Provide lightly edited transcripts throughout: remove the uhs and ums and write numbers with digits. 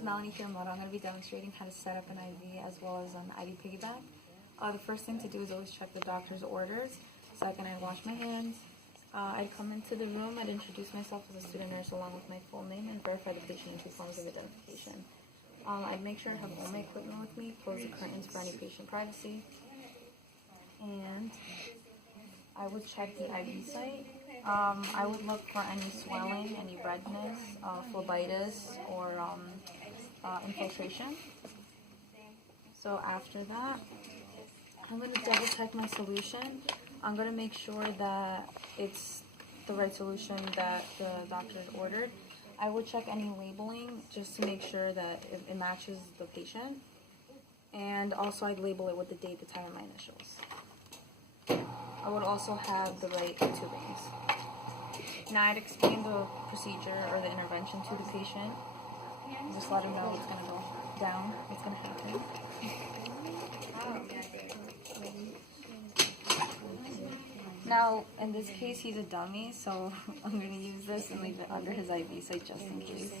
It's Melanie Hiromoto. I'm going to be demonstrating how to set up an IV as well as an IV piggy bag. The first thing to do is always check the doctor's orders. Second, I'd wash my hands. I'd come into the room, I'd introduce myself as a student nurse along with my full name and verify the patient in 2 forms of identification. I'd make sure I have all my equipment with me, close the curtains for any patient privacy, and I would check the IV site. I would look for any swelling, any redness, phlebitis, or infiltration. So after that, I'm going to double check my solution. I'm going to make sure that it's the right solution that the doctor has ordered. I would check any labeling just to make sure that it matches the patient. And also I'd label it with the date, the time, and my initials. I would also have the right tubings. Now I'd explain the procedure or the intervention to the patient. Just let him know what's going to go down, what's going to happen. Now, in this case, he's a dummy, so I'm going to use this and leave it under his IV site just in case.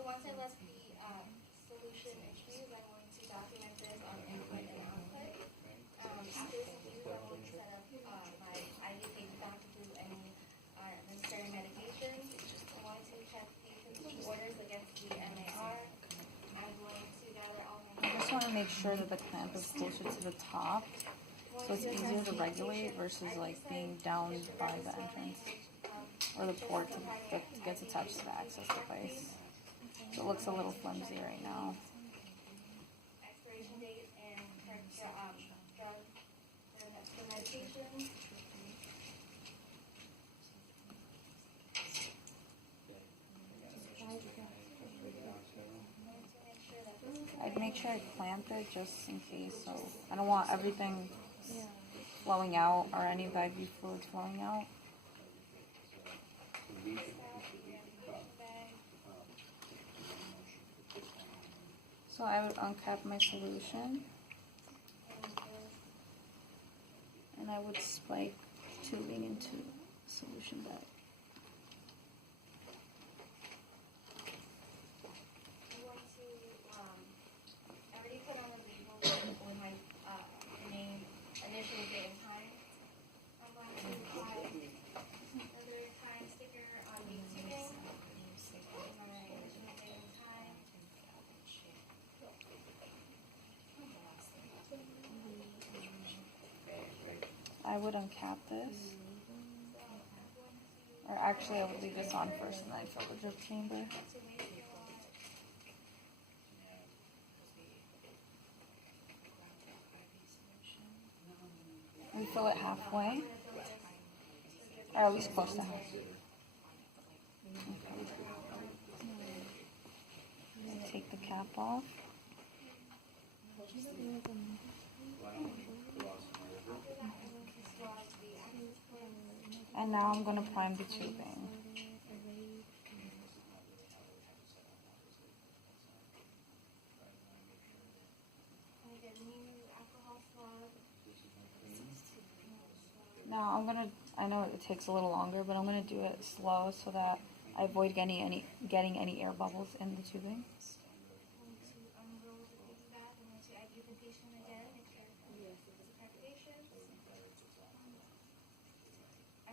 Once I left the solution issues, I'm going to document this on input and output. After this review, I'm going to set up my IV piggy bag to do any necessary medications. I'm going to check the orders against the MAR. I'm going to gather all my... I just want to make sure that the clamp is closer to the top, so it's easier to regulate versus like being down by the entrance or the port that gets attached to the access device. So it looks a little flimsy right now. Expiration date and correct drug, the medication. I'd make sure I clamp it just in case, so I don't want everything flowing out or any of the IV fluid flowing out. So I would uncap my solution, and I would spike tubing into the solution bag. I'm going to, I already put on the label with my name, initial date and time. I'm going to apply another time sticker on the tubing. My initial date and time. I would uncap this, or actually I would leave this on first and then I'd fill the drip chamber. We fill it halfway, or at least close to half. Okay. Take the cap off. And now I'm going to prime the tubing. Now I'm going to, I know it takes a little longer, but I'm going to do it slow so that I avoid getting any air bubbles in the tubing. To unroll the piggy bag, I'm going to ID the patient again.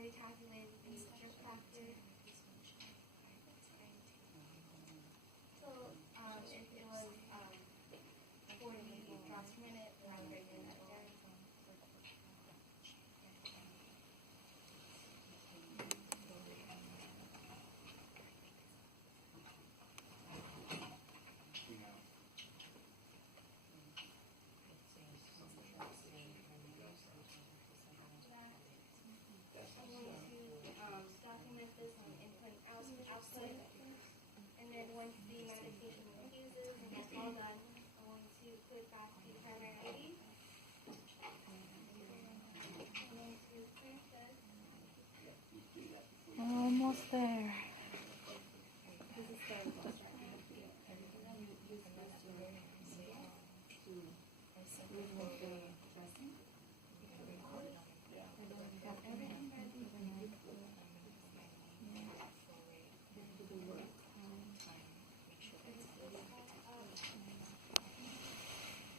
already calculated the drip factor. So if it was 40 drops per minute, then I would recommend that again. Document this on input and output. And then once the medication infuses and that's all done, I'm going to put it back to primary ID. I'm going to clamp this. Almost there.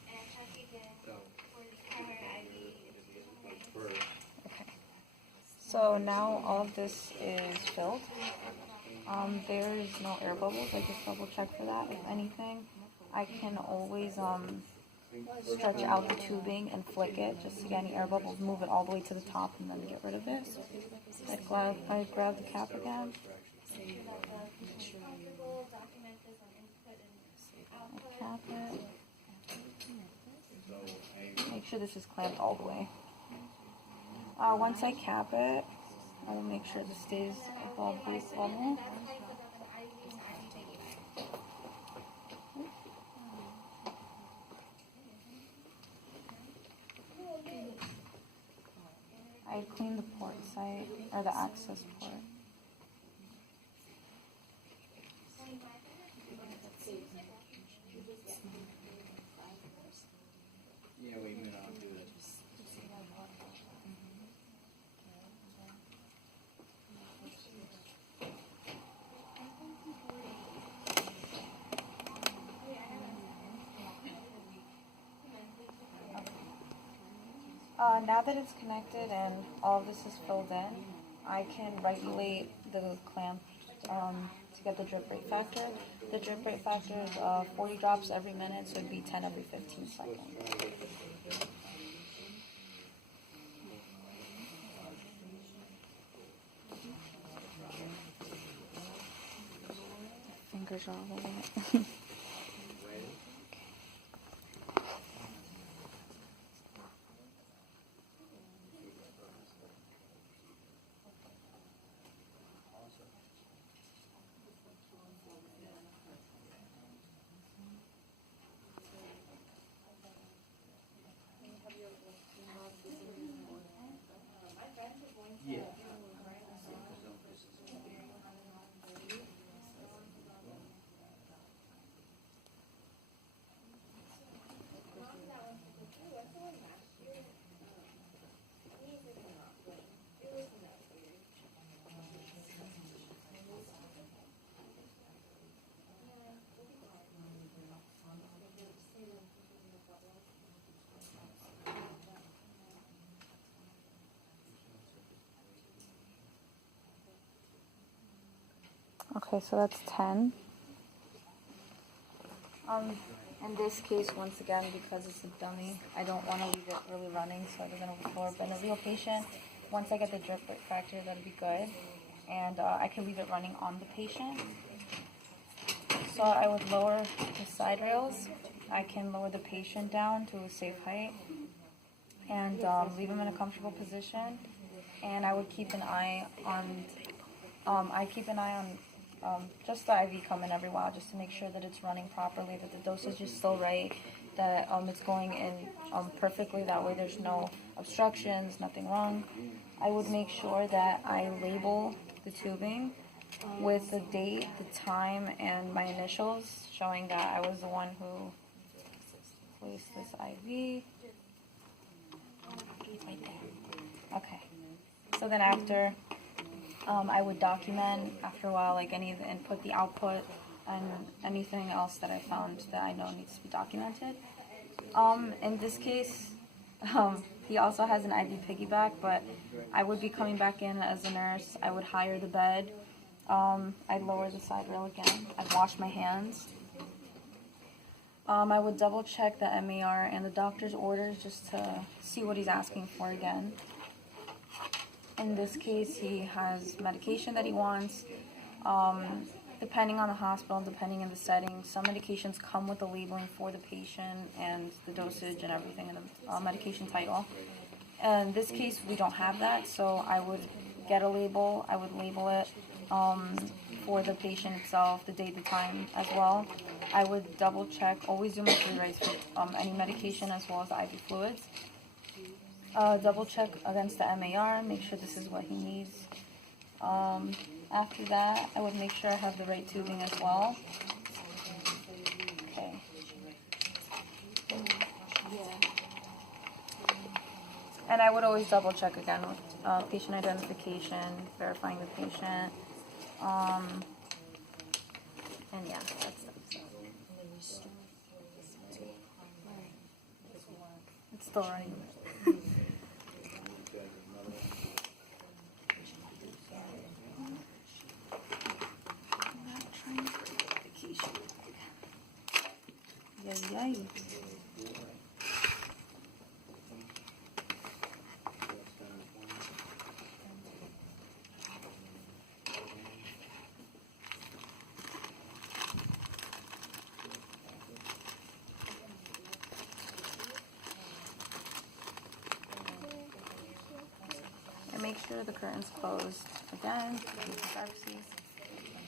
And check again for the primary ID. Okay. So now all of this is filled. There is no air bubbles. I just double check for that. If anything, I can always stretch out the tubing and flick it just to get any air bubbles. Move it all the way to the top and then get rid of it. I grab the cap again. Comfortable, document this on input and output. Cap it. Make sure this is clamped all the way. Once I cap it, I will make sure this stays above base level. That's how you put up an IV and IV piggy bag. I clean the port site, or the access port. Yeah, wait a minute, I'll do it. Now that it's connected and all of this is filled in, I can regulate the clamp to get the drip rate factor. The drip rate factor is 40 drops every minute, so it'd be 10 every 15 seconds. Fingers are all over it. Yeah. Okay, so that's 10. In this case, once again, because it's a dummy, I don't want to leave it really running so it doesn't overflow. But in a real patient, once I get the drip rate factor, that'll be good. And I can leave it running on the patient. So I would lower the side rails. I can lower the patient down to a safe height and leave him in a comfortable position. And I would keep an eye on, just the IV coming every while, just to make sure that it's running properly, that the dosage is still right, that it's going in perfectly. That way there's no obstructions, nothing wrong. I would make sure that I label the tubing with the date, the time, and my initials, showing that I was the one who placed this IV. Right there. Okay. So then after, I would document after a while, like any of the input, the output, and anything else that I found that I know needs to be documented. In this case, He also has an IV piggyback, but I would be coming back in as a nurse. I would hire the bed. I'd lower the side rail again. I'd wash my hands. I would double check the MAR and the doctor's orders just to see what he's asking for again. In this case, he has medication that he wants. Depending on the hospital, depending on the setting, some medications come with the labeling for the patient and the dosage and everything in the medication title. In this case, we don't have that, so I would get a label. I would label it for the patient itself, the date, the time as well. I would double check, always do my free writes for any medication as well as the IV fluids. Double check against the MAR, make sure this is what he needs. After that, I would make sure I have the right tubing as well. Okay. And I would always double check again with patient identification, verifying the patient. And yeah, that's it. It's still running. Yay. And make sure the curtain's closed again.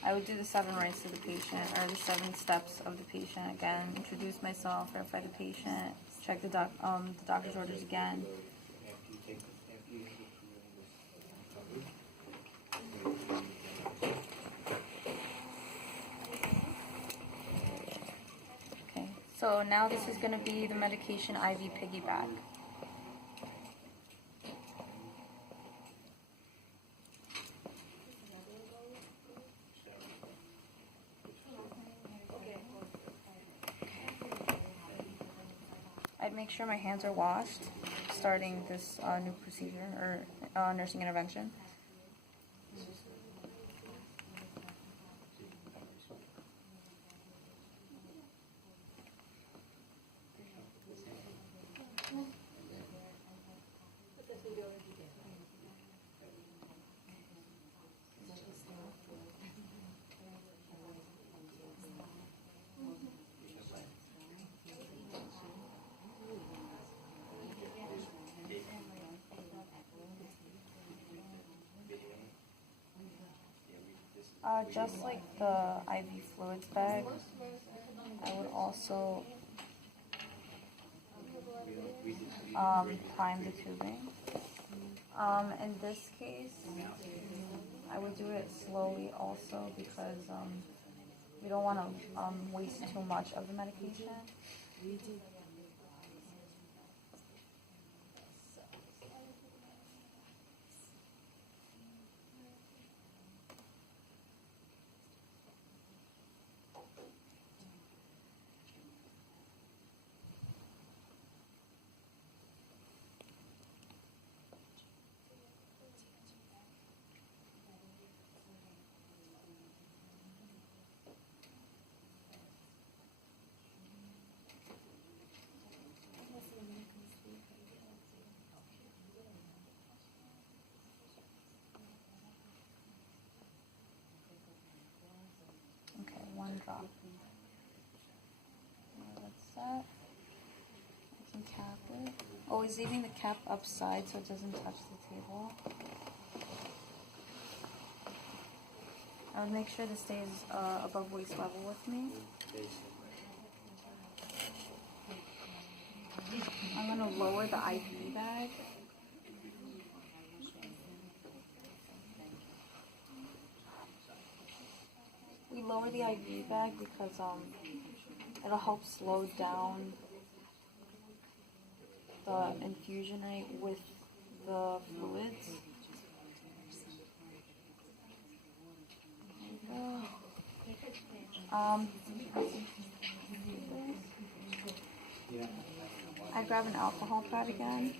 I would do the 7 rights to the patient, or the 7 steps of the patient again. Introduce myself, verify the patient, check the doctor's orders again. Okay, so now this is going to be the medication IV piggyback. I'd make sure my hands are washed starting this new procedure or nursing intervention. Just like the IV fluids bag, I would also prime the tubing. In this case, I would do it slowly also because we don't want to waste too much of the medication. Okay, 1 drop. That's that. I can cap it. Always leaving the cap upside so it doesn't touch the table. I would make sure this stays above waist level with me. I'm going to lower the IV bag. We lower the IV bag because it'll help slow down the infusion rate with the fluids. I grab an alcohol pad again.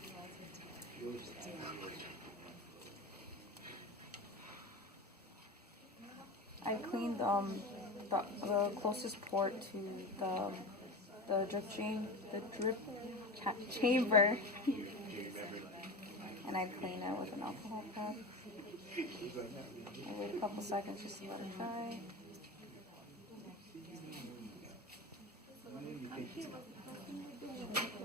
I cleaned the closest port to the chamber, and I clean it with an alcohol pad. I wait a couple seconds just to let it dry.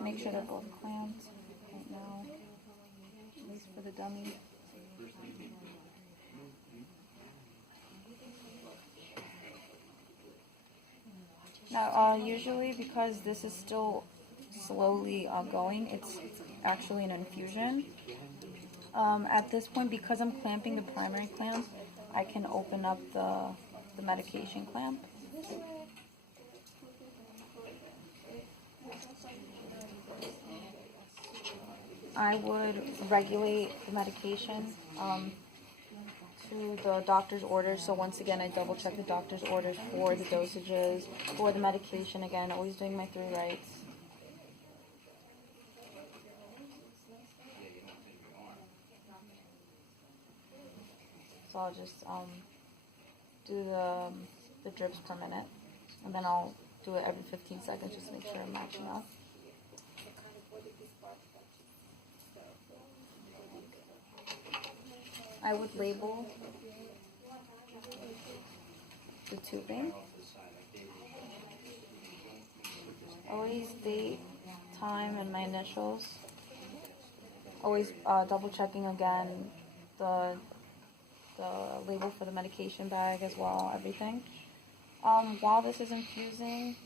Make sure they're both clamped right now, at least for the dummy. Now, usually because this is still slowly going, it's actually an infusion. At this point, because I'm clamping the primary clamp, I can open up the medication clamp. I would regulate the medication to the doctor's orders. So once again, I double check the doctor's orders for the dosages, for the medication. Again, always doing my 3 rights. So I'll just do the drips per minute, and then I'll do it every 15 seconds just to make sure I'm matching up. I would label the tubing. Always date, time, and my initials. Always double checking again the label for the medication bag as well, everything. While this is infusing,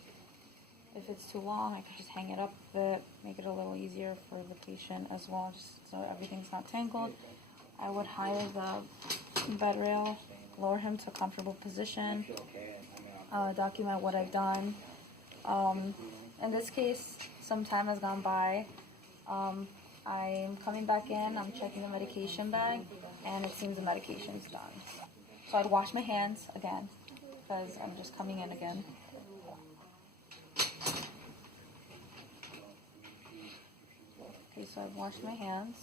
if it's too long, I could just hang it up a bit, make it a little easier for the patient as well, just so everything's not tangled. I would higher the bed rail, lower him to a comfortable position, document what I've done. In this case, some time has gone by. I'm coming back in, I'm checking the medication bag, and it seems the medication's done. So I'd wash my hands again, because I'm just coming in again. Okay, so I've washed my hands.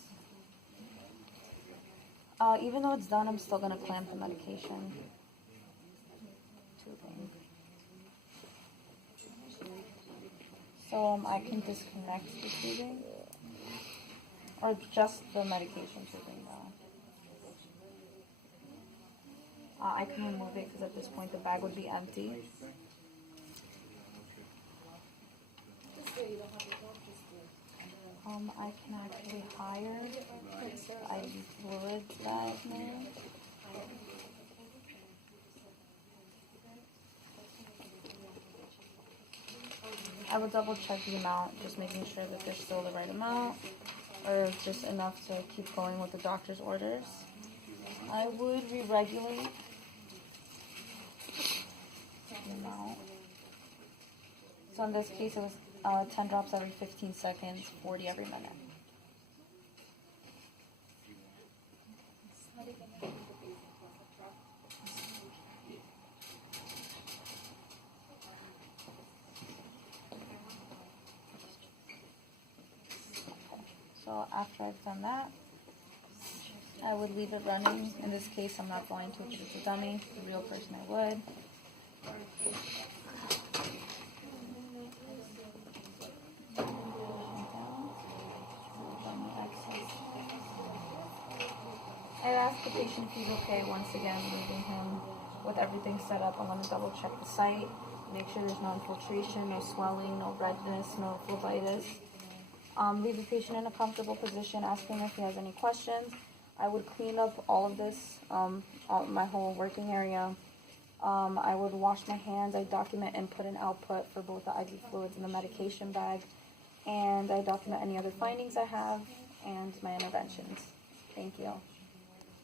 Even though it's done, I'm still going to clamp the medication tubing. So I can disconnect the tubing, or just the medication tubing though. I can remove it because at this point the bag would be empty. I can actually hire IV fluid bag now. I would double check the amount, just making sure that there's still the right amount, or just enough to keep going with the doctor's orders. I would re-regulate the amount. So in this case, it was 10 drops every 15 seconds, 40 every minute. So after I've done that, I would leave it running. In this case, I'm not going to because it's a dummy. The real person I would. I asked the patient if he's okay once again, leaving him with everything set up. I'm going to double check the site, make sure there's no infiltration, no swelling, no redness, no phlebitis. Leave the patient in a comfortable position, ask him if he has any questions. I would clean up all of this, my whole working area. I would wash my hands. I document input and output for both the IV fluids and the medication bag. And I document any other findings I have and my interventions. Thank you.